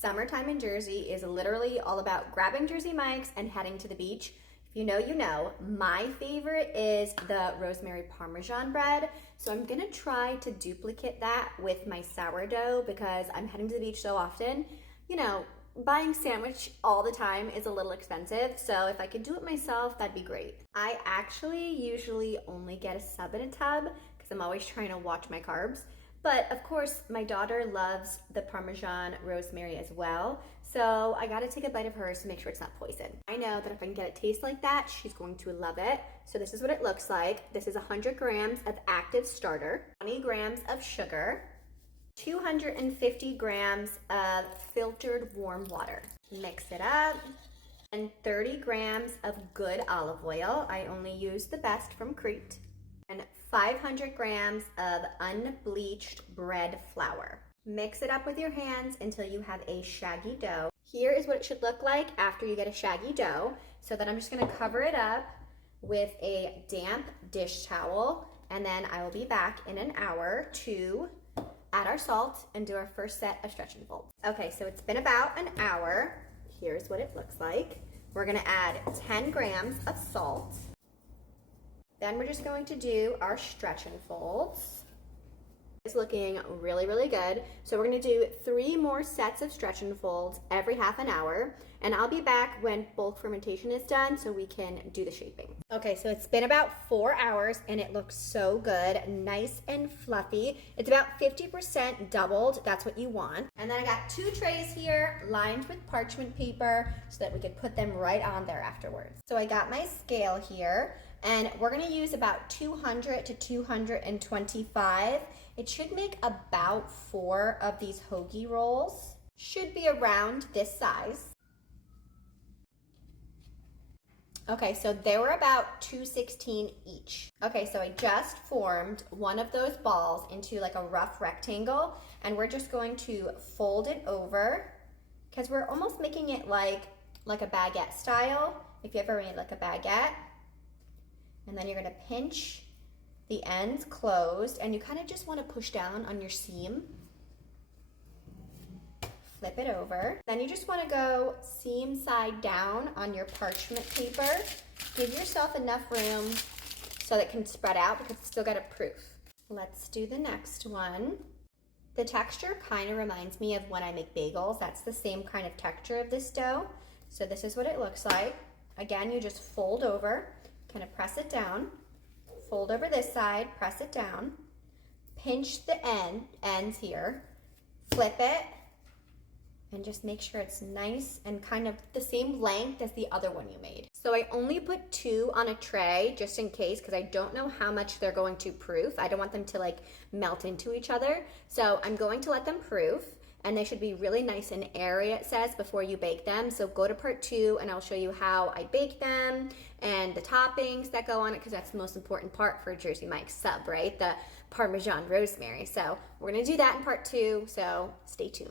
Summertime in Jersey is literally all about grabbing Jersey Mike's and heading to the beach. If you know, you know. My favorite is the rosemary parmesan bread. So I'm gonna try to duplicate that with my sourdough because I'm heading to the beach so often. You know, buying sandwich all the time is a little expensive. So if I could do it myself, that'd be great. I actually usually only get a sub in a tub because I'm always trying to watch my carbs. But of course, my daughter loves the Parmesan rosemary as well. So I gotta take a bite of hers to make sure it's not poison. I know that if I can get it taste like that, she's going to love it. So this is what it looks like. This is 100 grams of active starter, 20 grams of sugar, 250 grams of filtered warm water. Mix it up. And 30 grams of good olive oil. I only use the best from Crete. And 500 grams of unbleached bread flour. Mix it up with your hands until you have a shaggy dough. Here is what it should look like after you get a shaggy dough. So then I'm just gonna cover it up with a damp dish towel, and then I will be back in an hour to add our salt and do our first set of stretch and folds. Okay, so it's been about an hour. Here's what it looks like. We're gonna add 10 grams of salt. Then we're just going to do our stretch and folds. It's looking really, really good. So we're gonna do 3 more sets of stretch and folds every half an hour. And I'll be back when bulk fermentation is done so we can do the shaping. Okay, so it's been about 4 hours and it looks so good, nice and fluffy. It's about 50% doubled, that's what you want. And then I got 2 trays here lined with parchment paper so that we could put them right on there afterwards. So I got my scale here. And we're gonna use about 200 to 225. It should make about 4 of these hoagie rolls. Should be around this size. Okay, so they were about 216 each. Okay, so I just formed one of those balls into like a rough rectangle, and we're just going to fold it over because we're almost making it like a baguette style, if you ever made like a baguette. And then you're gonna pinch the ends closed, and you kind of just wanna push down on your seam. Flip it over. Then you just wanna go seam side down on your parchment paper. Give yourself enough room so that it can spread out because it's still got a proof. Let's do the next one. The texture kind of reminds me of when I make bagels. That's the same kind of texture of this dough. So this is what it looks like. Again, you just fold over. Kind of press it down, fold over this side, press it down, pinch the ends here, flip it, and just make sure it's nice and kind of the same length as the other one you made. So I only put 2 on a tray just in case because I don't know how much they're going to proof. I don't want them to like melt into each other. So I'm going to let them proof. And they should be really nice and airy, it says, before you bake them. So go to part 2 and I'll show you how I bake them and the toppings that go on it, because that's the most important part for Jersey Mike's sub, right? The Parmesan rosemary. So we're gonna do that in part 2, so stay tuned.